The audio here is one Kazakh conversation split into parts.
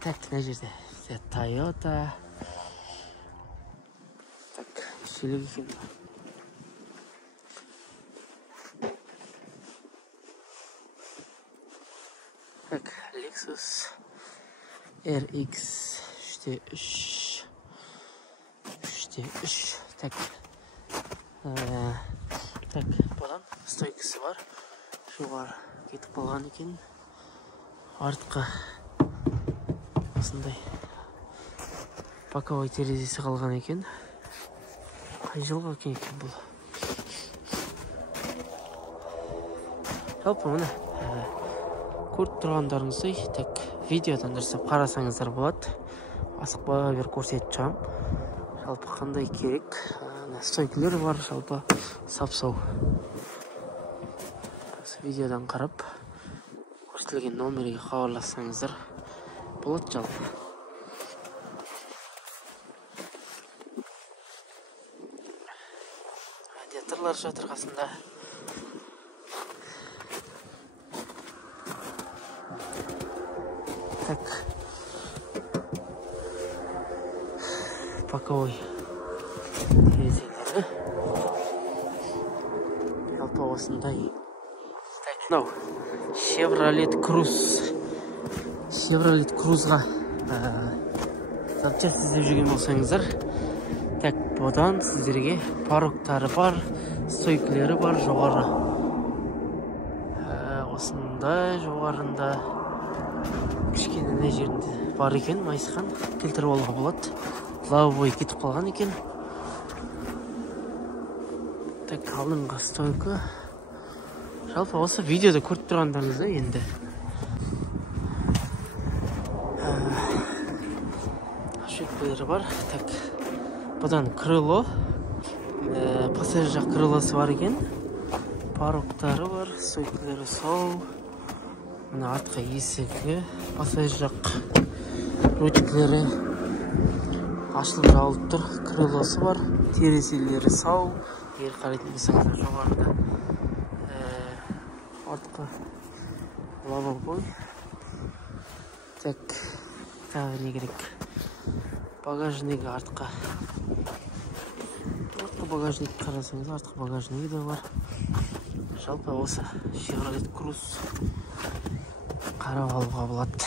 Так, мына жерде Toyota. Так, шелек екен. Так, Lexus RX 3. Так. Так, бұдан стойкасы бар. Жоғары кетіп қалған екен. Артқа осындай боковой терезесі қалған екен. Қай жылғы екен бұл? Жалпы міне көріп тұрғандарыңыздай, так, видеодан жасап қарасаңыздар болады. Асықпай бер көрсетіп шығам. Жалпы қандай керек? Стойкілер бар, жалпы сап-сау. Видеодан қарап, көрсетілген номерге хабарлассаңыздар болады жалпы. Радиаторлар жатыр қасында. Так. Боковой терезелері. Жалпы осындай. Так, мынау Chevrolet Cruze. Chevrolet Cruzeға запчасть іздеп жүрген болсаңыздар, так, бұдан сіздерге пароктары бар, стойкілері бар, жоғары. Осындай жоғарында кішкене не жерінде бар екен, майысқан, келтіріп алуға болады. Лавабой кетіп қалған екен. Так, алдыңғы стойка. Жалпы осы видеода көріп тұрғандарыңызда енді шекпелері бар. Так, бұдан крыло, пассажир жақ крылосы бар екен. Пароктары бар, стойкілері сау. Мына артқа есігі, пассажир жақ ручкілері ашылып жабылып тұр. Крылосы бар, терезелері сау. Егер қарайтын болсаңыздар жоғарыда артқа лавабой. Так, тағы не керек? Багажнигі артқа. Артқа багажник қарасаңыз, артқа багажнигі де бар. Жалпы осы Chevrolet Cruze қарап алуға болады.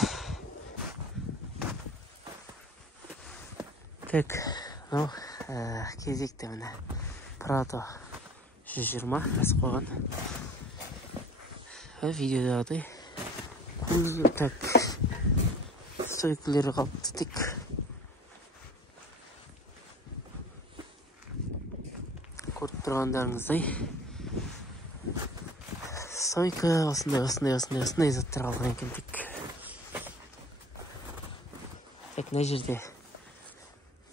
Так, ну, кезекте міне Prado 120 басып қойған. Видеодағыдай. Так, стойкілері қалыпты тек. Көріп тұрғандарыңыздай. Стойка осындай заттар қалған екен тек. Так, мына жерде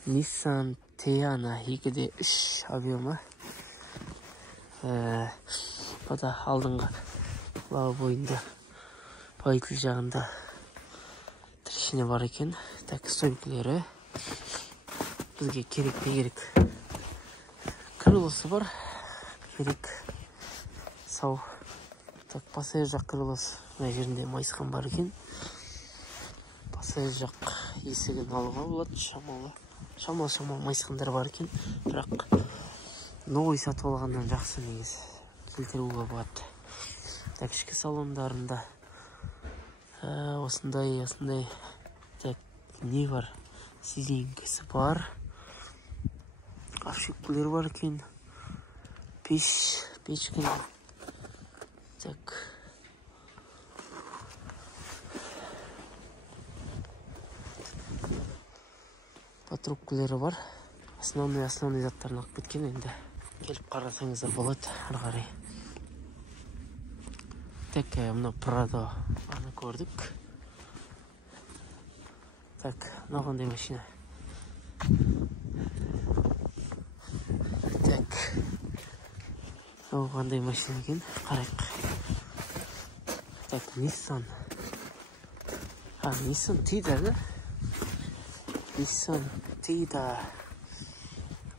Nissan Teana 2D3 объемы. Бұда алдыңғы лавабойында водитель жағында трещина бар екен. Так, стойкілері бізге керек те керек. Крылосы бар, керек сау. Так, пассажир жақ крылосы мына жерінде майысқан бар екен. Пассажир жақ есігін алуға болады, шамалы майысқандар бар екен. Бірақ новый сатып алғаннан жақсы негізі келтіруге болады. Так, ішкі салондарында осындай. Так, не бар? Сиденькесі бар. Ашықпылер бар екен. Печкен. Так. Патрубкілері бар. Основной заттарын алып кеткен, енді келіп қарасаңыздар болады ары қарай. Так, мына Prado аны көрдік. Так, мына қандай машина? Так, мына қандай машина екен? Қарайық. Так, Nissan. Nissan Tiida, да? Nissan Tiida.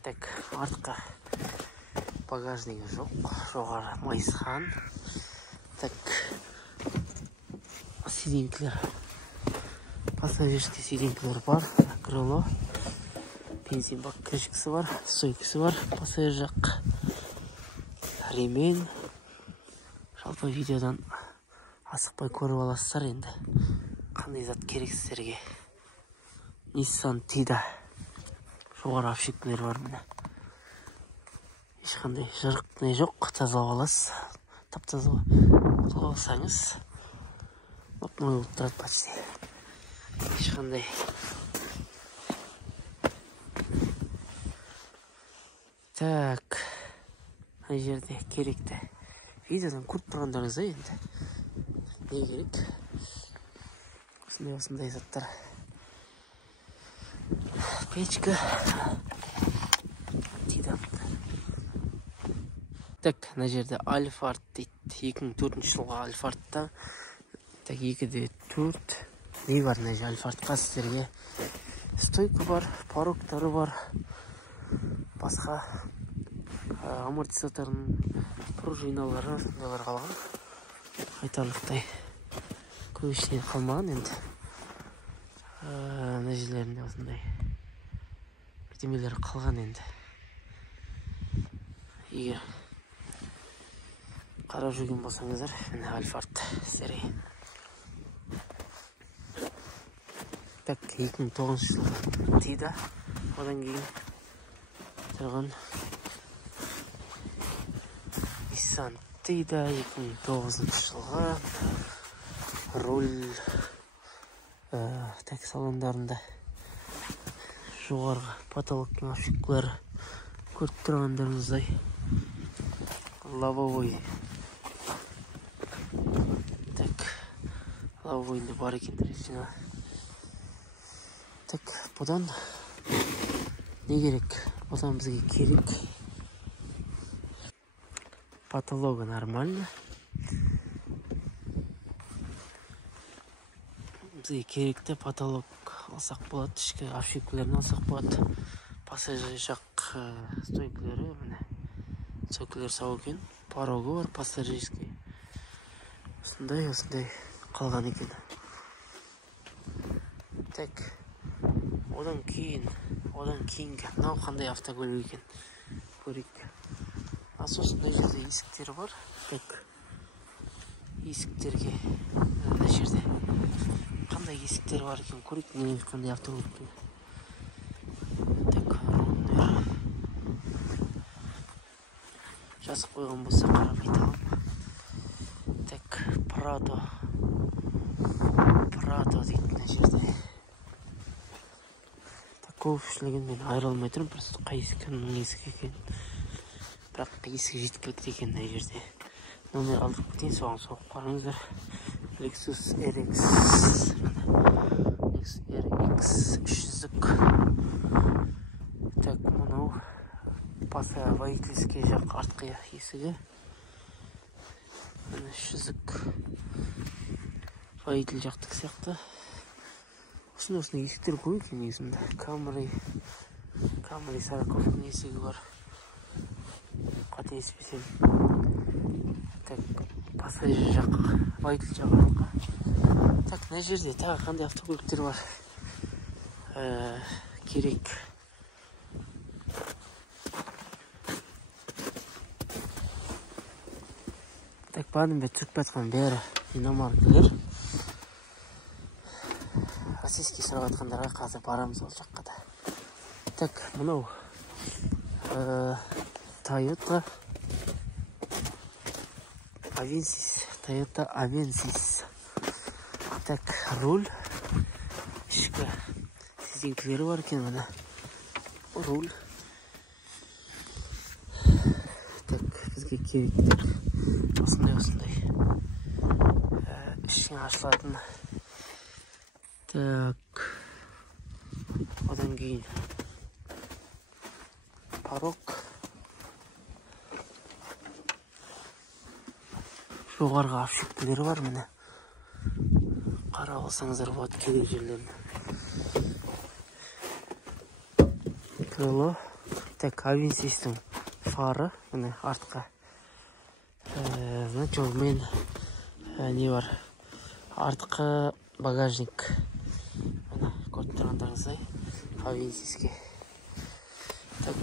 Так, артқа багажнигі жоқ, жоғары майысқан. Так, сиденькілер Пассажирский сиденькалар бар, крыло, бензин бак крышкасы бар, стойкасы бар, пассажир жақ, ремень. Жалпы видеодан асықпай көріп аласыздар енді. Қандай зат керек сіздерге. Nissan Tiida. Жоғары обшивкалар бар міне. Ешқандай жырық не жоқ, тазалап аласыз. Тап-таза қылып алсаңыз, оп-оңай болып тұрады почти. Ешқандай так, ана жерде керекті видеодан көріп тұрғандарыңызда енді не керек? Осындай заттар. Печка. Tiida. Так, ана жерде Альфард дейді. 2004 жылғы Альфардта. Так, 2-4 не бар ана жерде Альфардқа сіздерге? Стойка бар, порогтары бар. Басқа амортизаторының пружиналары сондайлар қалған. Айтарлықтай көп ештеңе қалмаған енді. Ана жерлерінде осындай бірдемелер қалған енді. Егер қарап жүрген болсаңыздар, міне Альфард сіздерге. Так, 2009 жылғы Tiida. Одан кейін тұрған Nissan Tiida 2009 жылғы. Руль так салондарында жоғарғы потолоктың обшивкалары көріп тұрғандарыңыздай лобовой. Так, лобовойында бар екен резина. Так, бұдан не керек? Бұдан бізге керек. Потолога нормально. Бізге керекті потолок алсақ болады, ішкі обшивкаларын алсақ болады. Пассажир жақ стойкалары, міне стойкалар сау екен. Порогы бар, пассажирский. Осындай қалған екен. Так, одан кейінгі мынау қандай автокөлік екен көрейік. Сосын мына жерде есіктері бар. Так, есіктерге мына жерде қандай есіктер бар екен көрейік. Не қандай автокөлік екен. Так, жазып қойған болса қарап айталым. Так, Pradо дейді мына жерде. Так, көпшілігін мен айыра алмай тұрмын, просто қай есіктің есік екен. Бірақ есік жеткілікті екен мына жерде. Номер алдырып кетейін, соған соғып қараңыздар. Lexus RX 300. Так, мынау водительский жақ артқы есігі. 300. Водитель жақтық сияқты. Осындай есіктер көп екен негізінде. Camry 40-ның есігі бар. Қателеспесем. Так, пассажир жақ, водитель жақ артқа. Так, мына жерде тағы қандай автокөліктер бар керек. Так, бардым бе түріп батқан бәрі иномаркалар. Российский сұрап атқандарға қазір барамыз ол жаққа да. Так, мынау Toyota Avensis. Так, руль. Ішкі сиденькілері бар екен мына. Руль. Так, бізге керекті. Осындай. Ішіне ашылатын. Так. Одан кейін порог. Жоғарғы обшивкалары бар міне. Қарап алсаңыздар болады керек жерлерін. Крыло. Так, Avensis-тің фары міне артқа. Жолмен не бар? Артқы багажник тұрғандарыңыздай Авенсиске. Так,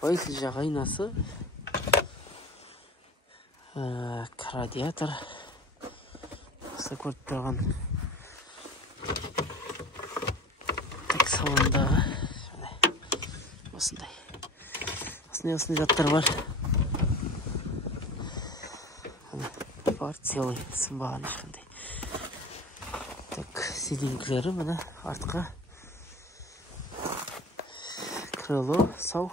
водитель жақ айнасы, радиатор, осы көріп тұрған. Так, салондағы осындай заттар бар. Бар, целый, сынбаған ешқандай. Так, сиденькілері мына артқа. Крыло, сау.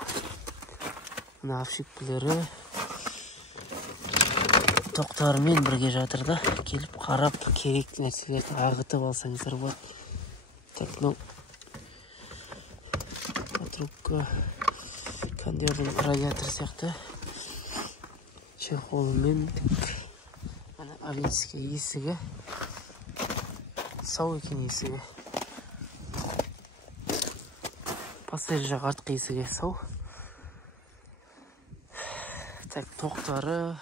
Мына авшиккілері тоқтарымен бірге жатырда. Келіп қарап, керек нәрселерді ағытып алсаңыздар болады. Так, ну, трубка, кондердің радиатор сияқты. Чехолымен, мына Авенсиске есігі. Сау екен есігі. Пассажир жақ артқы есігі сау. Так, тоқтары.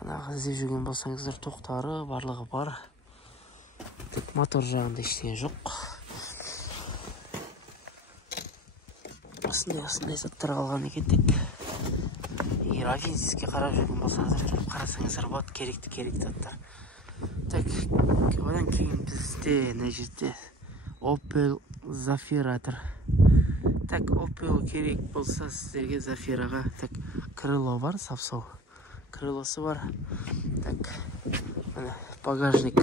Анағы іздеп жүрген болсаңыздар, тоқтары барлығы бар. Так, мотор жағында ештеңе жоқ. Осындай заттар алған екен. Егер Авенсиске қарап жүрген болсаңыздар, келіп қарасаңыздар болады, керек заттар. Так, одан кейін бізде мына жерде Opel Zafira тұр. Так, Opel керек болса сіздерге Zafiraға. Так, крыло бар, сап-сау. Крылосы бар. Так, мына багажник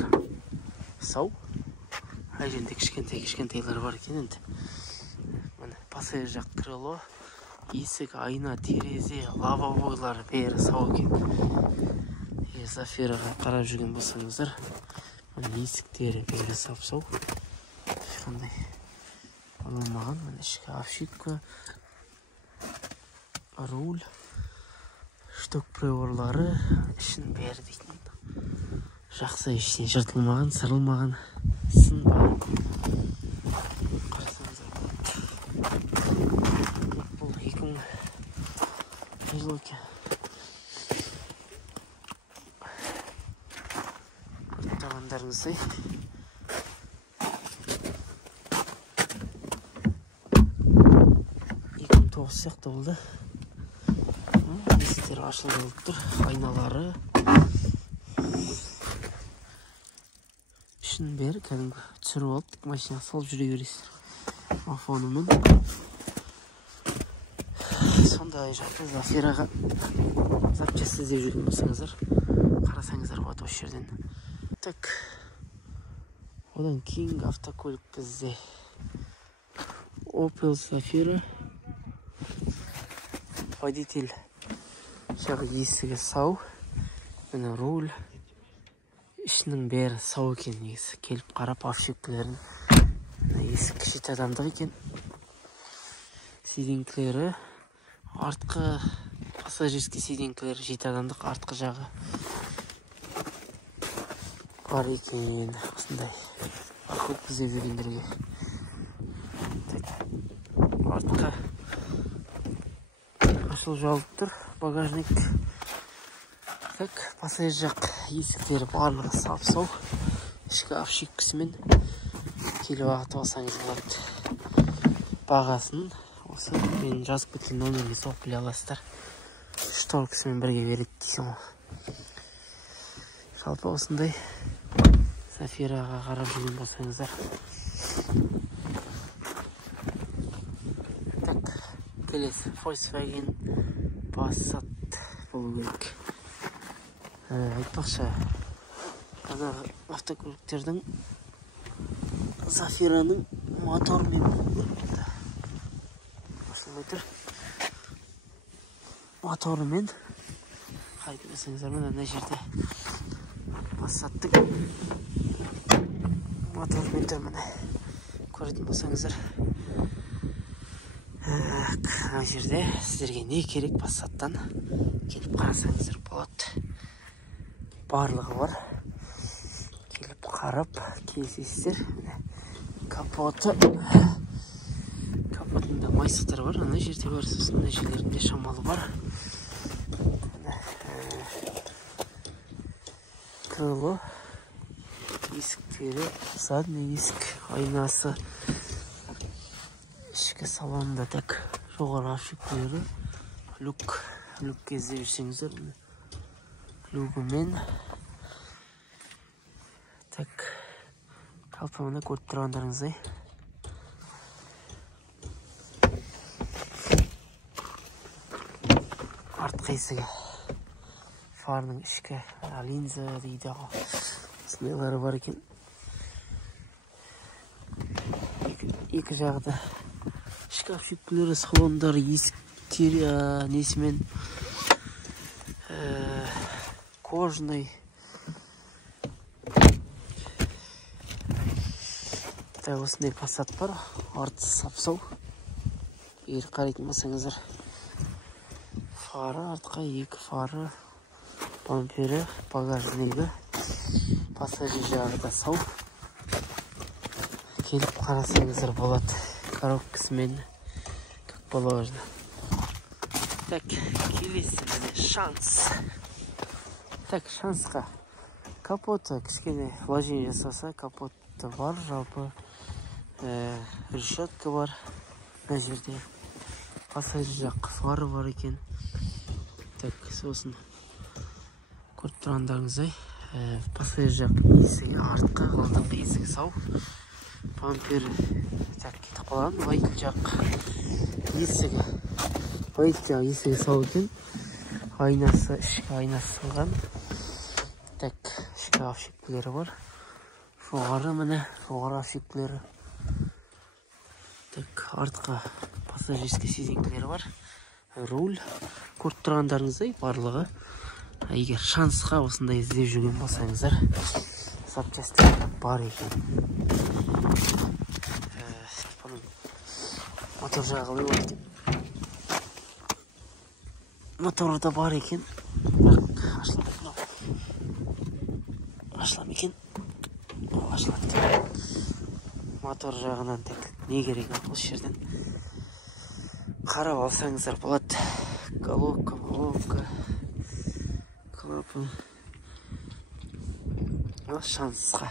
сау. Ай жерде кішкентайлар бар екен енді. Мына пассажир жақ крыло, есік, айна, терезе, лавабойлар бәрі сау екен. Zafiraға қарап жүрген болсаңыздар, мына есіктері бәрі сап-сау. Ешқандай алынбаған. Мына ішкі авшикка, руль, шток приборлары, ішін бәрі дейтін. Жақсы, ештеңе жыртылмаған, сырылмаған, сынбаған. Қарасаңыздар болады. Бұл 2000 жыл екен. Тұрғандарыңыздай. 2009 сияқты болды. Есіктері ашылып болып тұр. Айналары. Ішін бәрі кәдімгі түсіріп алып, машина салып жүре бересіздер. Афонымен. Сондай жақты Zafiraға запчасты іздеп жүрген болсаңыздар, қарасаңыздар болады осы жерден. Так, одан кейін автокөлік бізде Opel Zafira. Водитель жағы есігі сау. Мына руль. Ішінің бәрі сау екен негізі. Келіп қарап авшиккілерін. Есік кішет адамдық екен. Сиденькілері. Артқы пассажирский сиденькілері 7 адамдық, артқы жағы бар екен. Осындай артқы іздеп жүргендерге. Артқа ашылып жабылып тұр багажник. Так, пассажир жақ есіктері барлығы сап-сау. Ішкі авшиккісімен келіп ағытып алсаңыз болады. Бағасын осы мен жазып кеткен номерге соғып келе аласыздар. Шторкісімен бірге береді дейсің ғой. Жалпы осындай Zafiraға қарап жүрген болсаңыздар. Так, келесі Volkswagen Passat болу керек. Айтпақшы, автокөліктердің Zafiraның мотормен моторымен қайтып өсіңіздер. Мына жерде Passаттың мотормен тұр. Мына көретін болсаңыздар. Мына жерде сіздерге не керек Passаттан келіп қарасаңыздар болады. Барлығы бар. Келіп қарап кездесіздер. Капотында майсықтар бар. Ана жерде бар, сосын мына жерлерінде шамалы бар. Крыло, есік есіктері, задний есік, айнасы, ішкі салонда так жоғары ашықтары, люк іздеп жүрсеңіздер, люгімен так жалпы мына көріп тұрғандарыңыздай артқы есігі, фарының ішкі линза дейді ғой, осындайлары бар екен. Екі жағда шкаф шекпелері, салондары, есіктері несімен кожаный. Осындай Passat бар, арты сапсау. Егер қарайтын болсаңыздар, фары артқа, екі фары, бампері, багажнигі, пассажир жағы да сау. Келіп қарасаңыздар болады, коробкасымен, как положено. Так, келесі шанс. Так, шансқа капоты кішкене вложение жасаса, капоты бар, жалпы решетка бар. Мына жерде пассажир жақ фары бар екен. Так, сосын көріп тұрғандарыңыздай, пассажир жақ есігі артқы, алдыңғы есігі сау. Бампер так кетіп қалған. Водитель жақ есігі сау екен. Айнасы, ішкі айнасы сынған. Так, ішкі ашықтылары бар. Жоғары міне, жоғары ашықтылары. Так, артқа пассажирский сиденьелері бар. Руль. Көріп тұрғандарыңыздай барлығы. Егер шансқа осындай іздеп жүрген болсаңыздар, запчастьтер бар екен. Мотор жағы бар екен. Моторы да бар екен. Ашылам екен. Ашылады екен. Мотор жағынан тек не керек осы жерден қарап алсаңыздар болады. Головка, клапан. Шансқа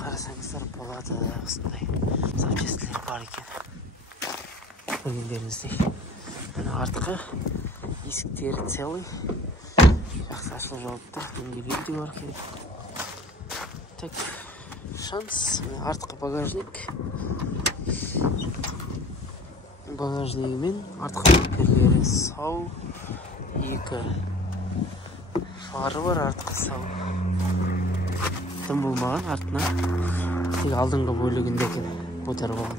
қарасаңыздар болады. Осындай запчастьтер бар екен. Көргендеріңіздей. Артқы есіктері целый. Жақсы ашылып жауапты. Менде де бар екен. Так, шанс. Артқы багажник. Багажнигімен артқы бамперлері сау. Екі фары бар, артқы сау. Тым болмаған артына. Тек алдыңғы бөлігінде екен мотор болған.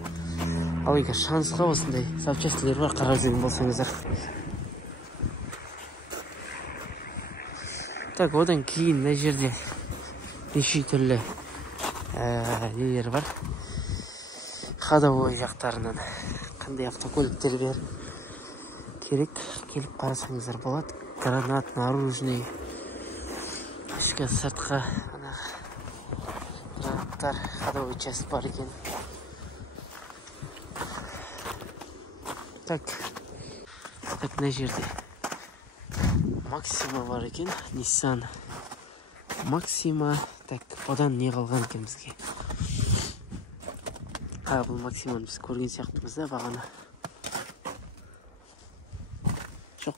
Ал егер шансқа осындай запчастьтер бар, қарап жүрген болсаңыздар. Так, одан кейін мына жерде неше түрлі нелер бар. Ходовой жақтарынан қандай автокөліктер бер керек, келіп қарасаңыздар болады. Гранат, наружный, ішкі сыртқы гранаттар, ходовой часть бар екен. Так, мына жерде Максима бар екен, Nissan Максима. Так, одан не қалған екен бізге? Бұл Максиманы біз көрген сияқтымыз да бағана. Жоқ,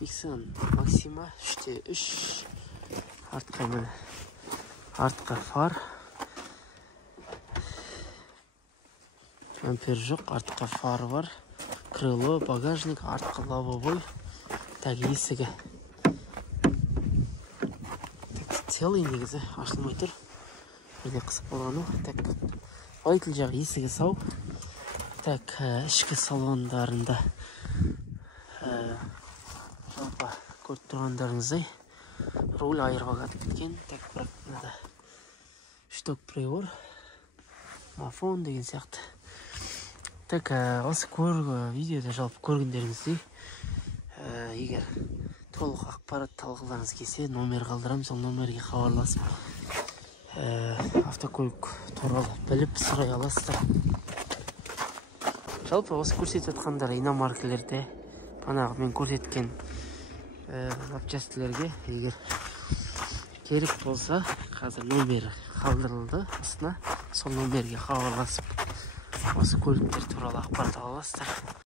Nissan Максима 3/3. Артқа міне, артқа фар. Бампер жоқ, артқа фары бар. Крыло, багажник, артқа лобовой. Так, есігі целый негізі, ашылмай тұр. Бірде қысып болғаны. Так, водитель жағы есігі сау. Так, ішкі салондарында жалпы көріп тұрғандарыңыздай руль айырбаға кеткен. Так, бірақ мынада шток прибор, мафон деген сияқты. Так, осы видеода жалпы көргендеріңіздей, егер толық ақпарат талқыларыңыз келсе, номер қалдырамын, сол номерге хабарласып, автокөлік туралы біліп сұрай аласыздар. Жалпы осы көрсетіп жатқандар иномаркілерде, бағанағы мен көрсеткен запчастьлерге егер керек болса, қазір номері қалдырылды астына. Сол номерге хабарласып, осы көліктер туралы ақпарат ала аласыздар.